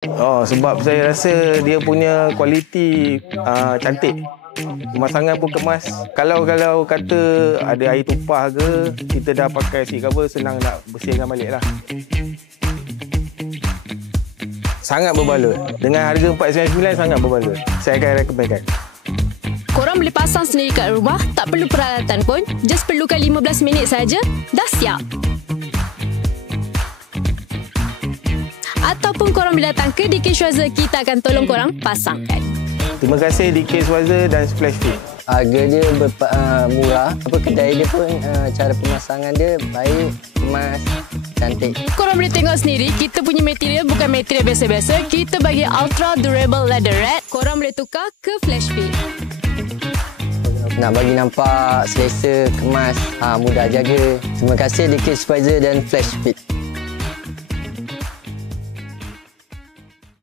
Sebab saya rasa dia punya kualiti cantik. Pemasangan pun kemas. Kalau kata ada air tumpah ke, kita dah pakai seat cover, senang nak bersihkan balik lah. Sangat berbaloi. Dengan harga 499 sangat berbaloi. Saya akan rekomenkan. Korang boleh pasang sendiri kat rumah, tak perlu peralatan pun. Just perlukan 15 minit saja, dah siap. Ataupun korang boleh datang ke DK Schwarzer, kita akan tolong korang pasangkan. Terima kasih DK Schwarzer dan Splash Fit. Harga dia murah. Kedai dia pun cara pemasangan dia baik, kemas, cantik. Korang boleh tengok sendiri, kita punya material bukan material biasa-biasa. Kita bagi ultra durable leatherette. Korang boleh tukar ke Flash Fit. Nak bagi nampak selesa, kemas, mudah jaga. Terima kasih DK Schwarzer dan Flash Fit.